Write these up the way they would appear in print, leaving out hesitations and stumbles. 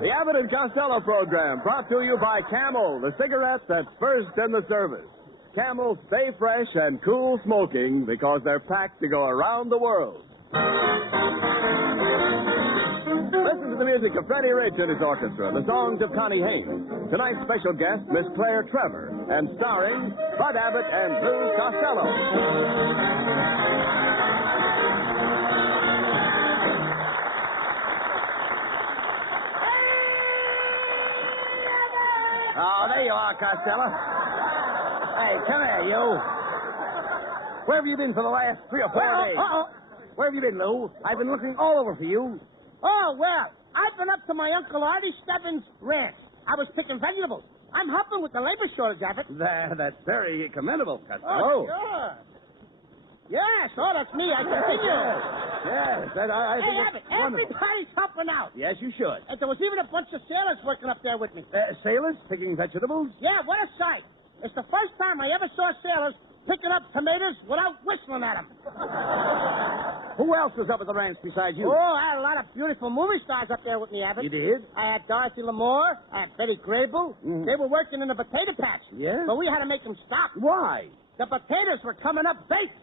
The Abbott and Costello program brought to you by Camel, the cigarette that's first in the service. Camel stay fresh and cool smoking because they're packed to go around the world. Listen to the music of Freddie Rich and his orchestra, the songs of Connie Haynes. Tonight's special guest, Miss Claire Trevor, and starring Bud Abbott and Lou Costello. Oh, there you are, Costello. Hey, come here, you. Where have you been for the last 3 or 4 days? Where have you been, Lou? I've been looking all over for you. Oh, well, I've been up to my Uncle Artie Stebbins' ranch. I was picking vegetables. I'm helping with the labor shortage, Abbott. That's very commendable, Costello. Oh, sure. Yes, that's me. I continue. Yes. Hey, Abbott, everybody's helping out. Yes, you should. And there was even a bunch of sailors working up there with me. Sailors picking vegetables? Yeah, what a sight. It's the first time I ever saw sailors picking up tomatoes without whistling at them. Who else was up at the ranch besides you? Oh, I had a lot of beautiful movie stars up there with me, Abbott. You did? I had Dorothy Lamour. I had Betty Grable. Mm. They were working in the potato patch. Yeah? But we had to make them stop. Why? The potatoes were coming up baked.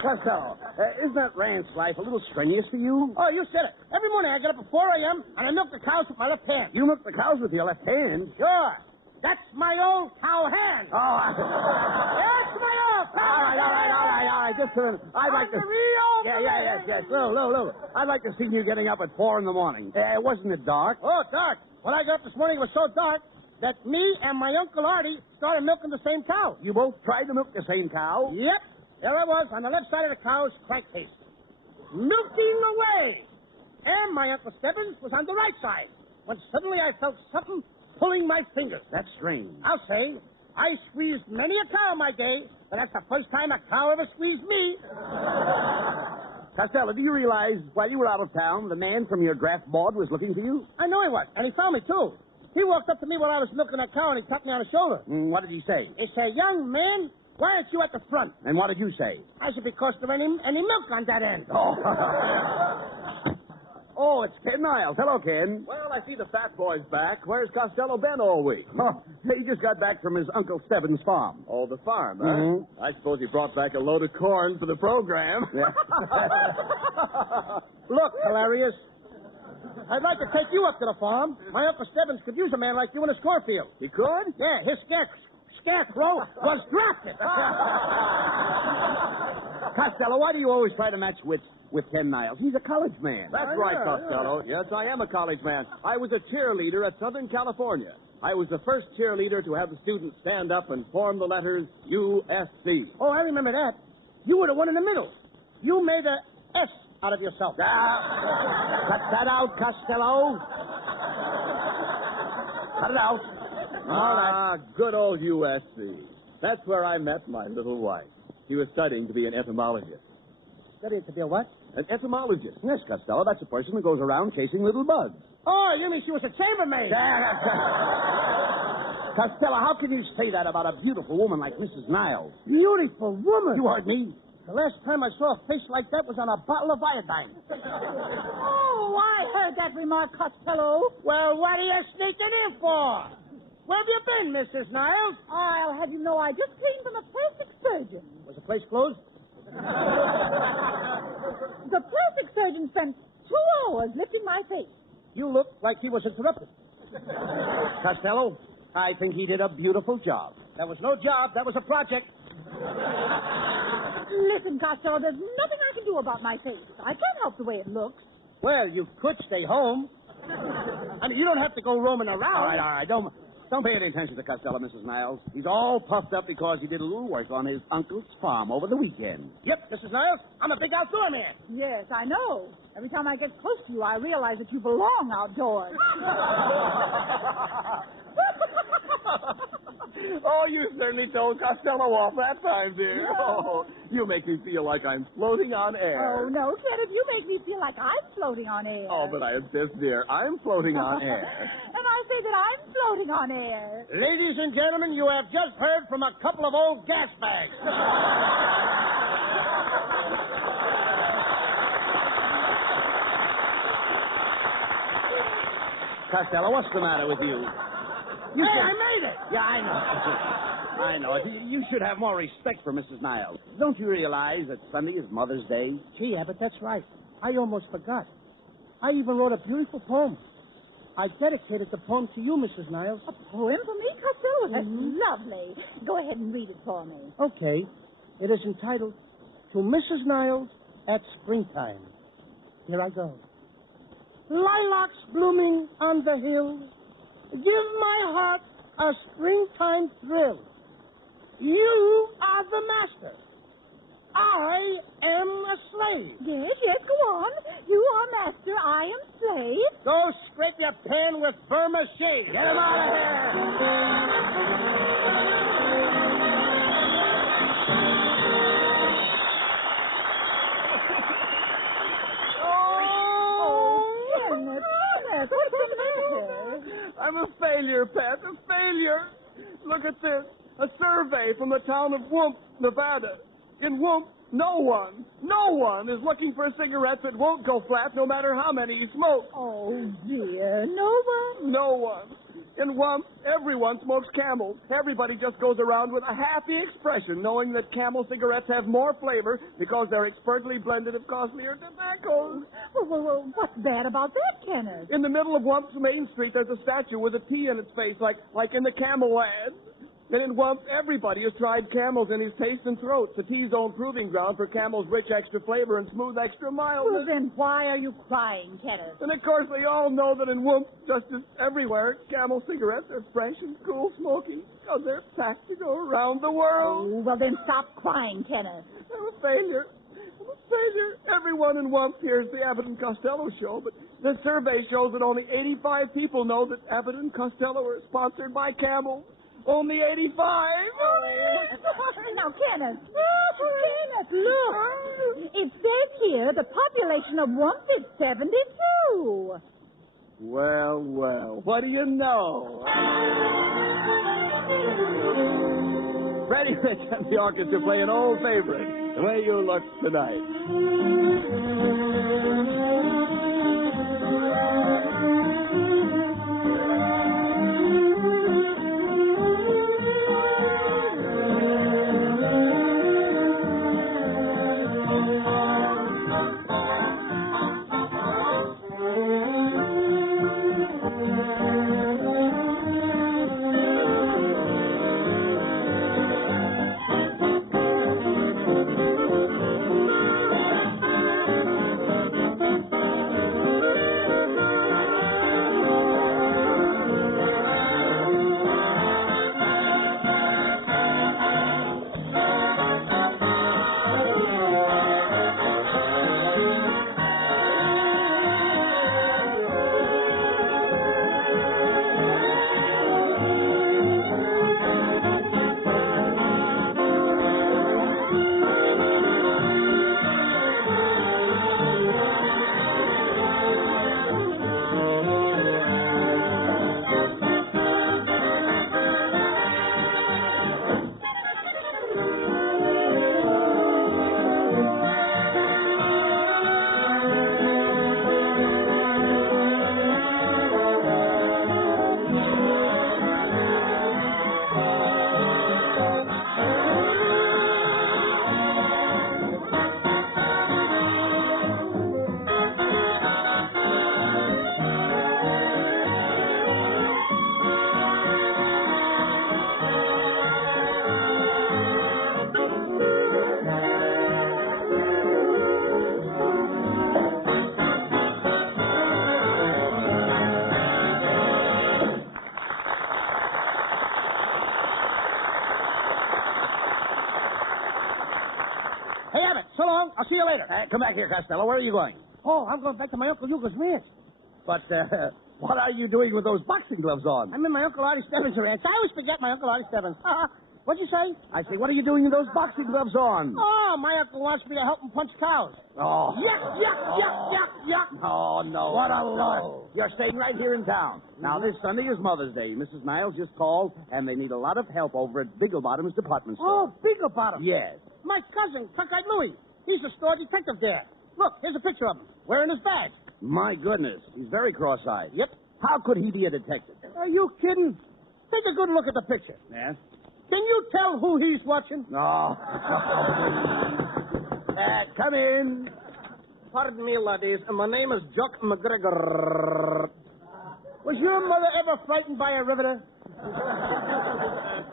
Costello, isn't that ranch life a little strenuous for you? Oh, you said it. Every morning I get up at 4 a.m. and I milk the cows with my left hand. You milk the cows with your left hand? Sure. That's my old cow hand. Oh, That's my old cow hand. All right. Just a minute. I'd like to... Yes. Lou. I'd like to see you getting up at 4 in the morning. Wasn't it dark? Oh, dark. When I got up this morning, it was so dark that me and my Uncle Artie started milking the same cow. You both tried to milk the same cow? Yep. There I was on the left side of the cow's crankcase, milking away. And my Uncle Stebbins was on the right side, when suddenly I felt something pulling my fingers. That's strange. I'll say, I squeezed many a cow in my day, but that's the first time a cow ever squeezed me. Costello, do you realize while you were out of town, the man from your draft board was looking for you? I know he was, and he found me, too. He walked up to me while I was milking that cow, and he tapped me on the shoulder. What did he say? He said, young man, why aren't you at the front? And what did you say? I said, because there ain't any milk on that end. Oh, it's Ken Niles. Hello, Ken. Well, I see the fat boy's back. Where's Costello been all week? Oh, he just got back from his Uncle Stebbins' farm. Oh, the farm, huh? Mm-hmm. I suppose he brought back a load of corn for the program. Yeah. Look, hilarious. I'd like to take you up to the farm. My Uncle Stebbins could use a man like you in his cornfield. He could? Yeah, his scarecrow was drafted. Costello, why do you always try to match wits with Ken Niles? He's a college man. That's right, Costello. Yes, I am a college man. I was a cheerleader at Southern California. I was the first cheerleader to have the students stand up and form the letters USC. Oh, I remember that. You were the one in the middle. You made a S out of yourself. Cut that out, Costello. Cut it out. Good old USC. That's where I met my little wife. She was studying to be an entomologist. Studying to be a what? An entomologist. Yes, Costello, that's a person who goes around chasing little bugs. Oh, you mean she was a chambermaid? Costello, how can you say that about a beautiful woman like Mrs. Niles? Beautiful woman. You heard me. The last time I saw a face like that was on a bottle of iodine. Oh, I heard that remark, Costello. Well, what are you sneaking in for? Where have you been, Mrs. Niles? I'll have you know I just came from a plastic surgeon. Was the place closed? The plastic surgeon spent 2 hours lifting my face. You look like he was interrupted. Costello, I think he did a beautiful job. That was no job. That was a project. Listen, Costello, there's nothing I can do about my face. I can't help the way it looks. Well, you could stay home. I mean, you don't have to go roaming around. All right. Don't pay any attention to Costello, Mrs. Niles. He's all puffed up because he did a little work on his uncle's farm over the weekend. Yep, Mrs. Niles, I'm a big outdoor man. Yes, I know. Every time I get close to you, I realize that you belong outdoors. Oh, you certainly told Costello off that time, dear. No. Oh, you make me feel like I'm floating on air. Oh, no, Kenneth, you make me feel like I'm floating on air. Oh, but I insist, dear. I'm floating on air. And I say that I'm floating on air. Ladies and gentlemen, you have just heard from a couple of old gas bags. Costello, what's the matter with you? Hey, I made it! Yeah, I know. I know. You should have more respect for Mrs. Niles. Don't you realize that Sunday is Mother's Day? Gee, Abbott, that's right. I almost forgot. I even wrote a beautiful poem. I dedicated the poem to you, Mrs. Niles. A poem for me, Costello? That's lovely. Go ahead and read it for me. Okay. It is entitled, To Mrs. Niles at Springtime. Here I go. Lilacs blooming on the hill give my heart a springtime thrill. You are the master. I am a slave. Yes, go on. You are master, I am slave. Go scrape your pen with Burma shave. Get him out of here! Kenneth, what's the matter? I'm a failure, Pat, a failure. Look at this. A survey from the town of Whoop, Nevada. In Whoop, no one is looking for a cigarette that won't go flat no matter how many you smoke. Oh, dear. No one? No one. In Whoop, everyone smokes Camels. Everybody just goes around with a happy expression, knowing that Camel cigarettes have more flavor because they're expertly blended of costlier tobaccos. Well, what's bad about that, Kenneth? In the middle of Whump's Main Street, there's a statue with a T in its face, like in the Camel ad. And in Whump, everybody has tried Camels in his taste and throat. The T-zone proving ground for Camel's rich extra flavor and smooth extra mildness. Well, then why are you crying, Kenneth? And of course, they all know that in Whump, just as everywhere, Camel cigarettes are fresh and cool smoky because they're packed to go around the world. Oh, well, then stop crying, Kenneth. I'm a failure. Everyone in Whump hears the Abbott and Costello show, but the survey shows that only 85 people know that Abbott and Costello are sponsored by Camel. Only 85. Now, Kenneth, look. It says here the population of Whump is 72. Well, what do you know? Freddie Rich and the orchestra play an old favorite, The Way You Look Tonight. Hey, Abbott, so long. I'll see you later. Come back here, Costello. Where are you going? Oh, I'm going back to my Uncle Hugo's ranch. But, what are you doing with those boxing gloves on? I'm in my Uncle Artie Stebbins' ranch. I always forget my Uncle Artie Stebbins. What'd you say? I say, what are you doing with those boxing gloves on? Oh, my uncle wants me to help him punch cows. Oh. Yuck. Oh, no. What a lark. You're staying right here in town. Now, this Sunday is Mother's Day. Mrs. Niles just called, and they need a lot of help over at Bigglebottom's department store. Oh, Bigglebottom. Yes. My cousin, Cockeyed Louie. He's the store detective there. Look, here's a picture of him, wearing his badge. My goodness. He's very cross-eyed. Yep. How could he be a detective? Are you kidding? Take a good look at the picture. Yes? Can you tell who he's watching? No. Come in. Pardon me, laddies. My name is Jock McGregor. Was your mother ever frightened by a riveter?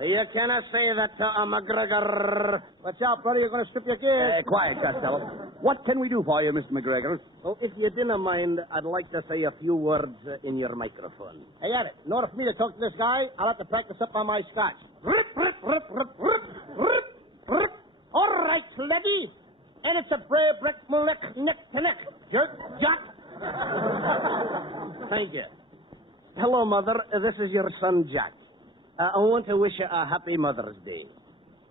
You cannot say that to a McGregor. Watch out, brother. You're going to strip your gears. Quiet, Costello. What can we do for you, Mr. McGregor? Well, if you didn't mind, I'd like to say a few words in your microphone. Hey, Abbott, in order for me to talk to this guy, I'll have to practice up on my Scotch. Rip, rip, rip, rip, rip, rip, rip. All right, lady. And it's a bray brick neck to neck. Jerk, jock. Thank you. Hello, Mother. This is your son, Jack. I want to wish you a happy Mother's Day.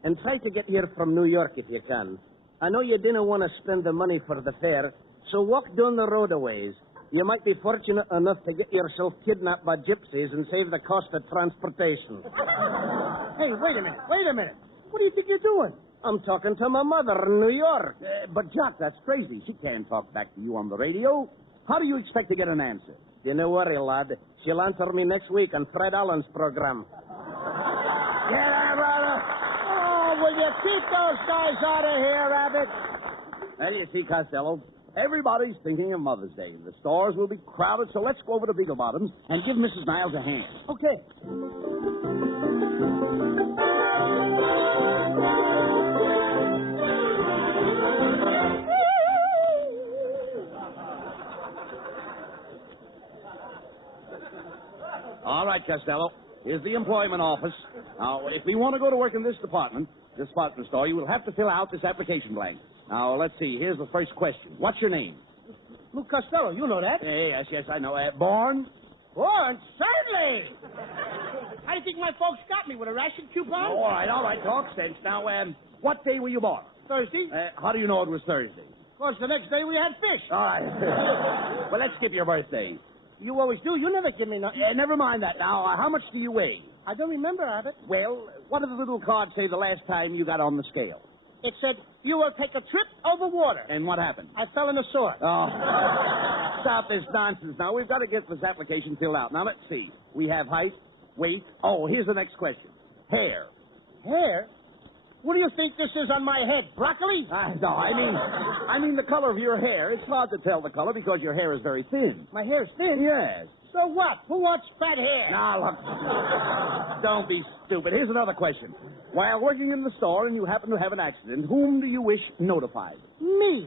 And try to get here from New York if you can. I know you didn't want to spend the money for the fare, so walk down the road a ways. You might be fortunate enough to get yourself kidnapped by gypsies and save the cost of transportation. Hey, wait a minute. What do you think you're doing? I'm talking to my mother in New York. But, Jock, that's crazy. She can't talk back to you on the radio. How do you expect to get an answer? Don't worry, lad. She'll answer me next week on Fred Allen's program. Get out, brother. Oh, will you keep those guys out of here, Abbott? Well, you see, Costello, everybody's thinking of Mother's Day. The stores will be crowded, so let's go over to Beagle Bottoms and give Mrs. Niles a hand. Okay. All right, Costello. Here's the employment office. Now, if we want to go to work in this department store, you will have to fill out this application blank. Now, let's see. Here's the first question. What's your name? Luke Costello, you know that. Yes, I know. Born? Born? Certainly. How do you think my folks got me, with a ration coupon? All right. Talk sense. Now, what day were you born? Thursday. How do you know it was Thursday? Of course, the next day we had fish. All right. Well, let's skip your birthday. You always do. You never give me nothing. Never mind that now. How much do you weigh? I don't remember, Abbott. Well, what did the little card say the last time you got on the scale? It said, you will take a trip over water. And what happened? I fell in a sword. Oh, stop this nonsense now. We've got to get this application filled out. Now, let's see. We have height, weight. Oh, here's the next question. Hair. Hair? What do you think this is on my head? Broccoli? No, I mean the color of your hair. It's hard to tell the color because your hair is very thin. My hair's thin? Yes. So what? Who wants fat hair? Now, look. Don't be stupid. Here's another question. While working in the store and you happen to have an accident, whom do you wish notified? Me.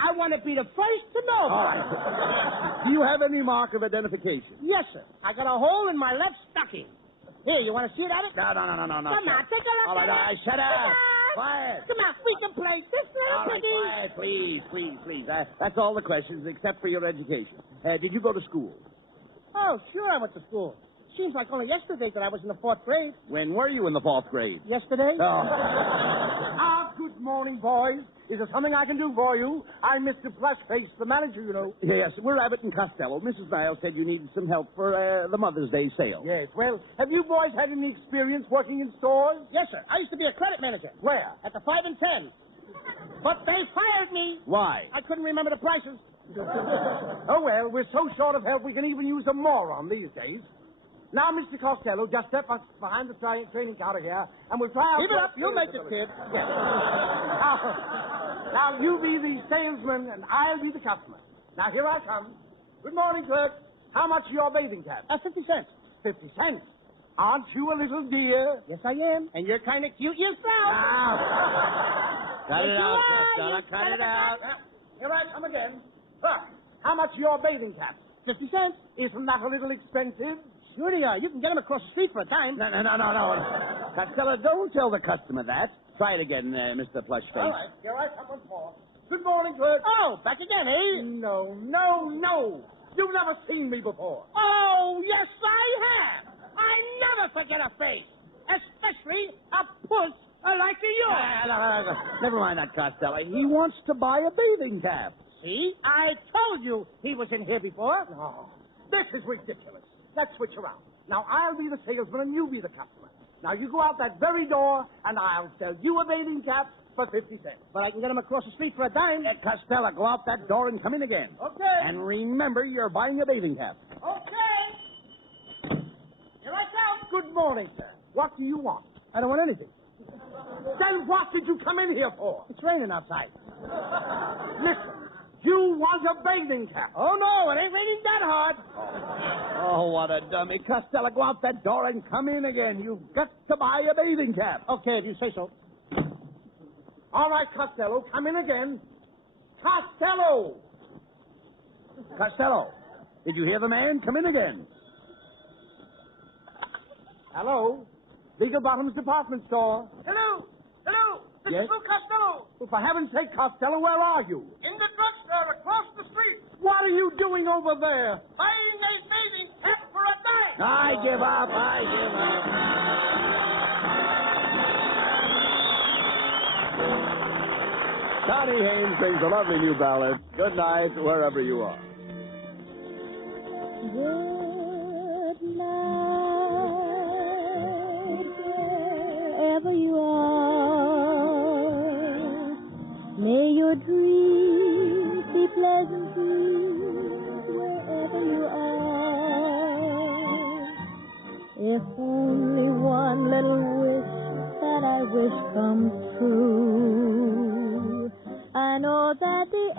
I want to be the first to know. All right. Do you have any mark of identification? Yes, sir. I got a hole in my left stocking. Here, you want to see it, Abbott? No. Come on, take a look All right, at it. shut up. Come on. Quiet. Come on, we can play this little All right, piggy. quiet, please. That's all the questions except for your education. Did you go to school? Oh, sure I went to school. Seems like only yesterday that I was in the 4th grade. When were you in the 4th grade? Yesterday? Oh. Good morning, boys. Is there something I can do for you? I'm Mr. Flashface, the manager, you know. Yes, we're Abbott and Costello. Mrs. Niles said you needed some help for the Mother's Day sale. Yes, well, have you boys had any experience working in stores? Yes, sir. I used to be a credit manager. Where? At the 5 and 10. But they fired me. Why? I couldn't remember the prices. Oh, well, we're so short of help we can even use a moron these days. Now, Mr. Costello, just step up behind the training counter here, and we'll try out... Keep it up. You'll make it, kid. Yes. Now, you be the salesman, and I'll be the customer. Now, here I come. Good morning, clerk. How much are your bathing caps? 50 cents. 50 cents. Aren't you a little dear? Yes, I am. And you're kind of cute yourself. Cut it out, Costello. Cut it out. Here I come again. Look, how much are your bathing caps? 50 cents. Isn't that a little expensive? Sure they are. You can get them across the street for a dime. No. Costello, don't tell the customer that. Try it again, Mr. Plushface. All right, here I come once more. Good morning, clerk. Oh, back again, eh? No. You've never seen me before. Oh, yes, I have. I never forget a face, especially a puss like yours. No. Never mind that, Costello. He wants to buy a bathing cap. See? I told you he was in here before. No, this is ridiculous. Let's switch around. Now, I'll be the salesman and you be the customer. Now, you go out that very door, and I'll sell you a bathing cap for 50 cents. But I can get him across the street for a dime. Costello, go out that door and come in again. Okay. And remember, you're buying a bathing cap. Okay. morning, sir. What do you want? I don't want anything. Then what did you come in here for? It's raining outside. Listen, you want a bathing cap. Oh, no, it ain't raining that hard. Oh, what a dummy. Costello, go out that door and come in again. You've got to buy a bathing cap. Okay, if you say so. All right, Costello, come in again. Costello! Costello, did you hear the man? Come in again. Hello? Beagle Bottom's department store. Hello. Hello. This Yes? is Lou Costello. Well, for heaven's sake, Costello, where are you? In the drugstore across the street. What are you doing over there? Buying a bathing cap for a dime. I give up. I give up. Connie Haynes brings a lovely new ballad, Good Night, wherever you are. Good night, wherever you are. May your dreams be pleasant dreams wherever you are. If only one little wish that I wish comes true, I know that the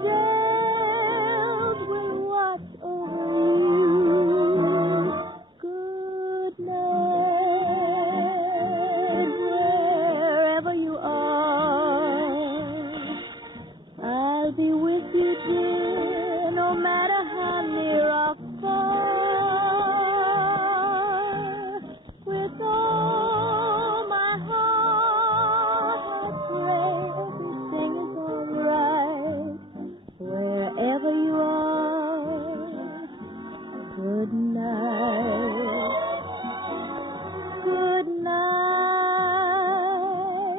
angels will watch over you. Good night, wherever you are. I'll be with you, dear, no matter how near or far. With all my heart, I pray everything is all right. Wherever you are, good night. Good night,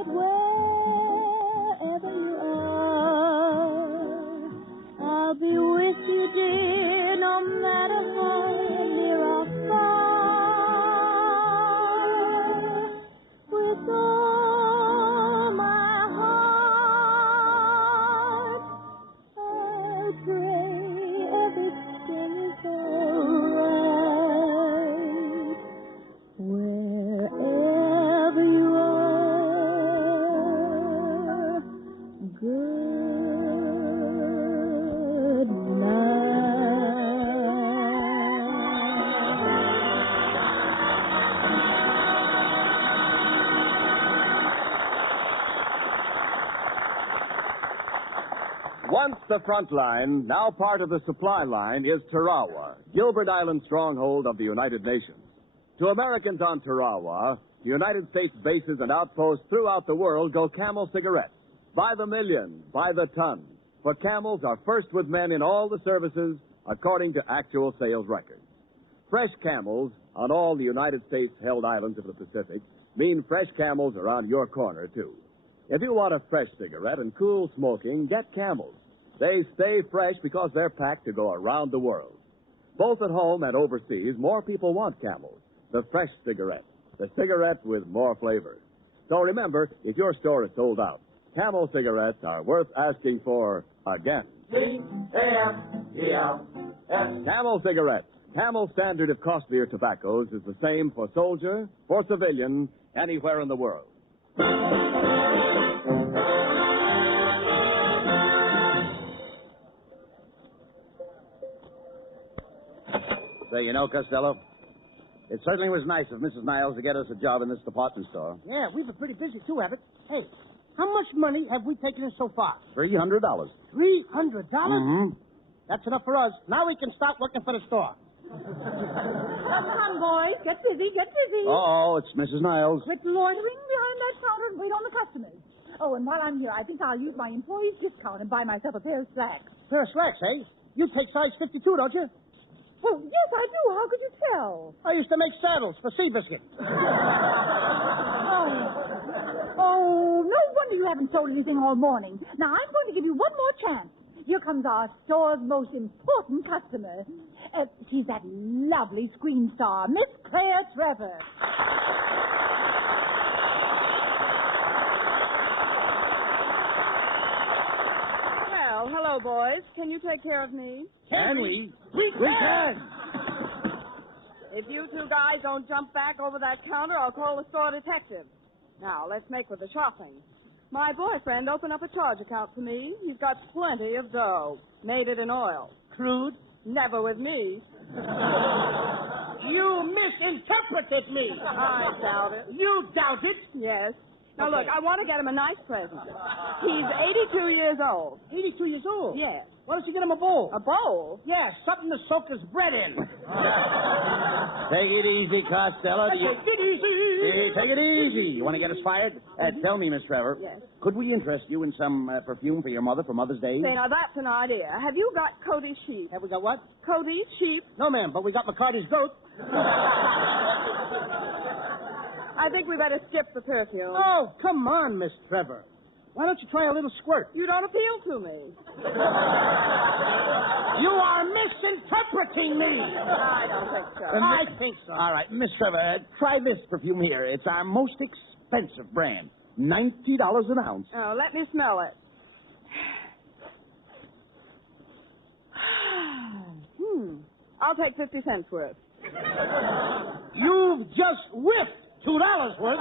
wherever you are. I'll be with you, dear, no matter how near or far. With all my heart, I pray everything is all right. Wherever you are, good Once the front line, now part of the supply line, is Tarawa, Gilbert Island stronghold of the United Nations. To Americans on Tarawa, the United States bases and outposts throughout the world go Camel cigarettes. By the million, by the ton. For Camels are first with men in all the services, according to actual sales records. Fresh Camels on all the United States-held islands of the Pacific mean fresh Camels around your corner, too. If you want a fresh cigarette and cool smoking, get Camels. They stay fresh because they're packed to go around the world. Both at home and overseas, more people want Camels, the fresh cigarette, the cigarette with more flavor. So remember, if your store is sold out, Camel cigarettes are worth asking for again. C-A-M-E-L-S. Camel cigarettes. Camel's standard of costlier tobaccos is the same for soldier, for civilian, anywhere in the world. Say, you know, Costello, it certainly was nice of Mrs. Niles to get us a job in this department store. Yeah, we've been pretty busy, too, Abbott. Hey, how much money have we taken in so far? $300. $300? Mm-hmm. That's enough for us. Now we can start working for the store. Come on, boys. Get busy, get busy. Oh, it's Mrs. Niles. Quit loitering behind that counter and wait on the customers. Oh, and while I'm here, I think I'll use my employee's discount and buy myself a pair of slacks. Pair of slacks, eh? You take size 52, don't you? Well, yes, I do. How could you tell? I used to make saddles for Seabiscuit. Oh, no wonder you haven't sold anything all morning. Now, I'm going to give you one more chance. Here comes our store's most important customer. She's that lovely screen star, Miss Claire Trevor. Well, hello, boys. Can you take care of me? Can we? We can! If you two guys don't jump back over that counter, I'll call the store detective. Now, let's make with the shopping. My boyfriend opened up a charge account for me. He's got plenty of dough. Made it in oil. Crude? Never with me. You misinterpreted me. I doubt it. You doubt it? Yes. Now, Okay. look, I want to get him a nice present. He's 82 years old. 82 years old? Yes. Why don't you get him a bowl? A bowl? Yeah, something to soak his bread in. Take it easy, Costello. Take it easy. Hey, take it easy. You want to get us fired? Tell me, Miss Trevor. Yes. Could we interest you in some perfume for your mother for Mother's Day? Say, now that's an idea. Have you got Cody's sheep? Have we got what? Cody's sheep? No, ma'am, but we got McCarty's goat. I think we better skip the perfume. Oh, come on, Miss Trevor. Why don't you try a little squirt? You don't appeal to me. You are misinterpreting me. I don't think so. I think so. All right, Miss Trevor, try this perfume here. It's our most expensive brand. $90 an ounce. Oh, let me smell it. I'll take 50 cents worth. You've just whiffed $2 worth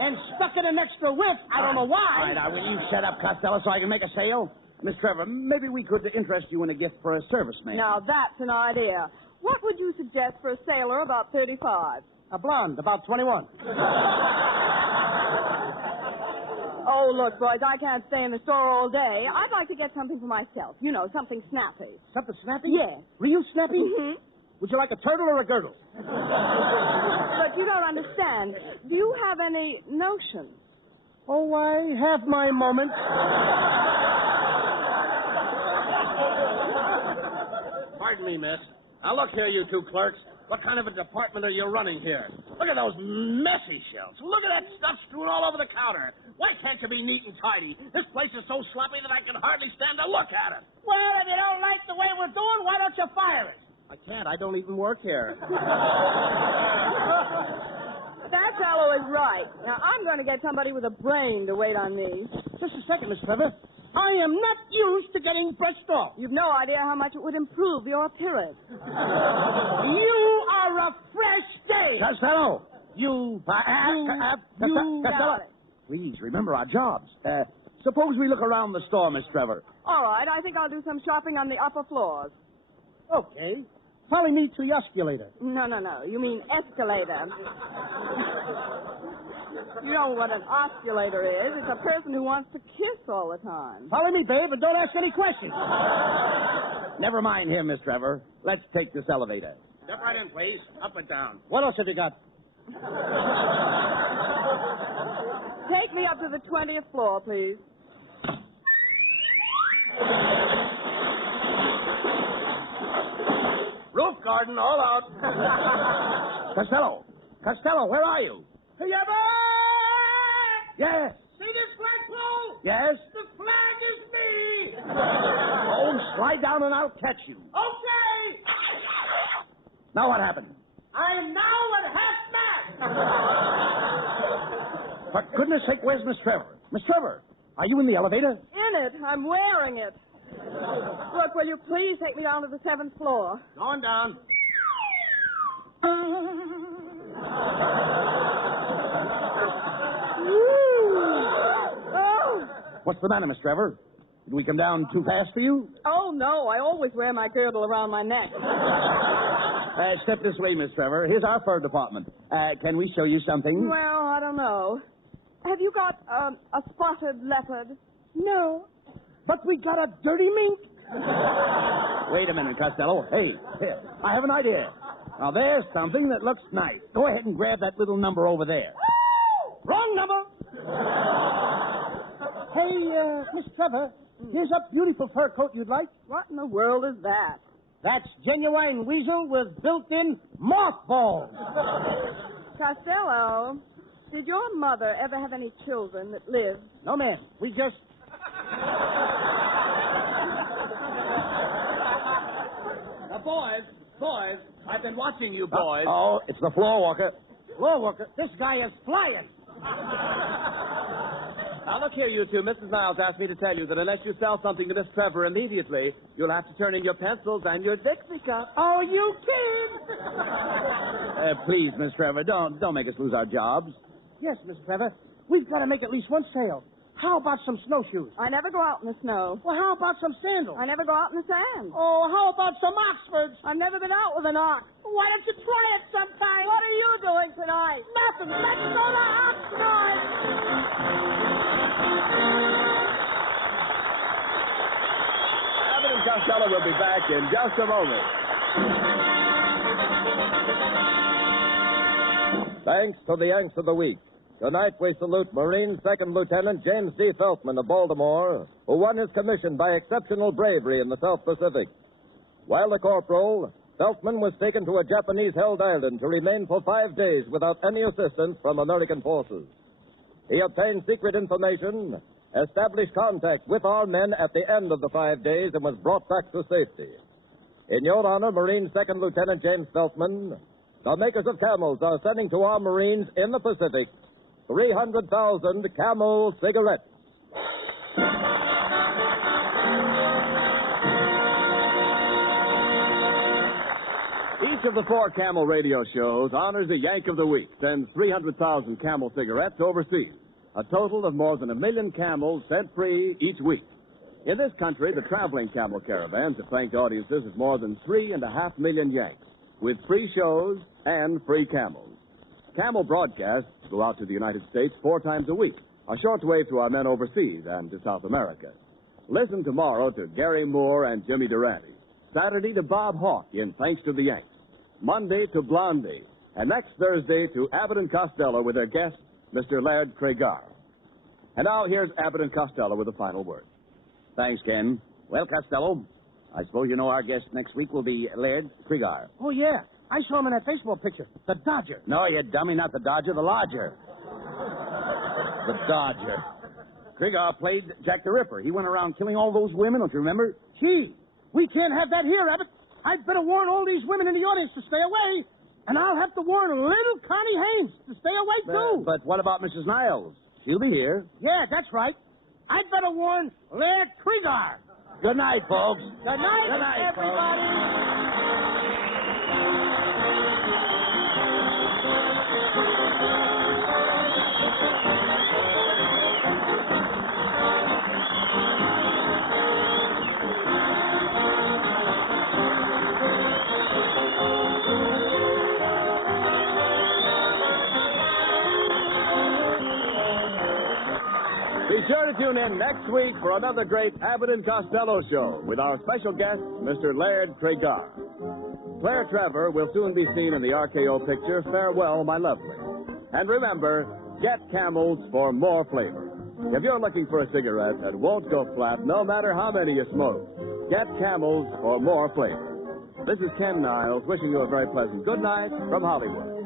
and stuck in an extra whiff. I don't know why. All right, now, will you shut up, Costello, so I can make a sale? Miss Trevor, maybe we could interest you in a gift for a serviceman. Now, that's an idea. What would you suggest for a sailor about 35? A blonde, about 21. Oh, look, boys, I can't stay in the store all day. I'd like to get something for myself. You know, something snappy. Something snappy? Yes. Real snappy? Mm-hmm. Would you like a turtle or a girdle? But you don't understand. Do you have any notions? Oh, I have my moments. Pardon me, miss. Now, look here, you two clerks. What kind of a department are you running here? Look at those messy shelves. Look at that stuff strewn all over the counter. Why can't you be neat and tidy? This place is so sloppy that I can hardly stand to look at it. Well, if you don't like the way we're doing, why don't you fire us? I can't. I don't even work here. That fellow is right. Now, I'm going to get somebody with a brain to wait on me. Just a second, Miss Trevor. I am not used to getting brushed off. You've no idea how much it would improve your appearance. You are a fresh day. Costello! Costello! Got it. Please, remember our jobs. Suppose we look around the store, Miss Trevor. All right, I think I'll do some shopping on the upper floors. Okay. Follow me to the escalator. No. You mean escalator. You know what an osculator is. It's a person who wants to kiss all the time. Follow me, babe, and don't ask any questions. Never mind him, Miss Trevor. Let's take this elevator. Step right in, please. Up and down. What else have you got? Take me up to the 20th floor, please. Roof garden, all out. Costello, where are you? Yes. See this flagpole? Yes? The flag is me. Oh, slide down and I'll catch you. Okay. Now what happened? I am now at half mast. For goodness sake, where's Miss Trevor? Miss Trevor, are you in the elevator? In it. I'm wearing it. Look, will you please take me down to the 7th floor? Going down. Oh. What's the matter, Miss Trevor? Did we come down too fast for you? Oh, no. I always wear my girdle around my neck. Step this way, Miss Trevor. Here's our fur department. Can we show you something? Well, I don't know. Have you got a spotted leopard? No. But we got a dirty mink. Wait a minute, Costello. Hey, here, I have an idea. Now, there's something that looks nice. Go ahead and grab that little number over there. Wrong number. Hey, Miss Trevor, here's a beautiful fur coat you'd like. What in the world is that? That's genuine weasel with built-in mothballs. Costello, did your mother ever have any children that lived? No, ma'am. We just... Now, boys, I've been watching you boys. Oh, it's the floor walker. Floor worker, this guy is flying. Now, look here, you two. Mrs. Niles asked me to tell you that unless you sell something to Miss Trevor immediately, you'll have to turn in your pencils and your Dixie cup. Oh, you kid! Please, Miss Trevor, don't make us lose our jobs. Yes, Miss Trevor. We've got to make at least one sale. How about some snowshoes? I never go out in the snow. Well, how about some sandals? I never go out in the sand. Oh, how about some Oxfords? I've never been out with an ox. Why don't you try it sometime? What are you doing tonight? Nothing. Let's go to Oxnard. Abbott and Costello will be back in just a moment. Thanks to the Yanks of the Week. Tonight we salute Marine Second Lieutenant James D. Feltman of Baltimore, who won his commission by exceptional bravery in the South Pacific. While a corporal, Feltman was taken to a Japanese-held island to remain for 5 days without any assistance from American forces. He obtained secret information, established contact with our men at the end of the 5 days, and was brought back to safety. In your honor, Marine Second Lieutenant James Feltman, the makers of Camels are sending to our Marines in the Pacific 300,000 Camel cigarettes. Each of the 4 Camel radio shows honors a Yank of the Week, sends 300,000 Camel cigarettes overseas. A total of more than 1 million Camels sent free each week. In this country, the traveling Camel caravans have thanked audiences of more than 3.5 million Yanks, with free shows and free Camels. Camel broadcasts go out to the United States 4 times a week, a shortwave to our men overseas and to South America. Listen tomorrow to Gary Moore and Jimmy Durante. Saturday to Bob Hawke in Thanks to the Yanks. Monday to Blondie. And next Thursday to Abbott and Costello with their guest, Mr. Laird Cregar. And now here's Abbott and Costello with the final word. Thanks, Ken. Well, Costello, I suppose you know our guest next week will be Laird Cregar. Oh, yeah. I saw him in that baseball picture. The Dodger. No, you dummy, not the Dodger, the Lodger. The Dodger. Cregar played Jack the Ripper. He went around killing all those women, don't you remember? Gee, we can't have that here, Abbott. I'd better warn all these women in the audience to stay away. And I'll have to warn little Connie Haynes to stay away, too. But what about Mrs. Niles? She'll be here. Yeah, that's right. I'd better warn Laird Cregar. Good night, folks. Good night, Good night, everybody. Be sure to tune in next week for another great Abbott and Costello show with our special guest, Mr. Laird Cregar. Claire Trevor will soon be seen in the RKO picture Farewell, My Lovely. And remember, get Camels for more flavor. If you're looking for a cigarette that won't go flat no matter how many you smoke, get Camels for more flavor. This is Ken Niles wishing you a very pleasant good night from Hollywood.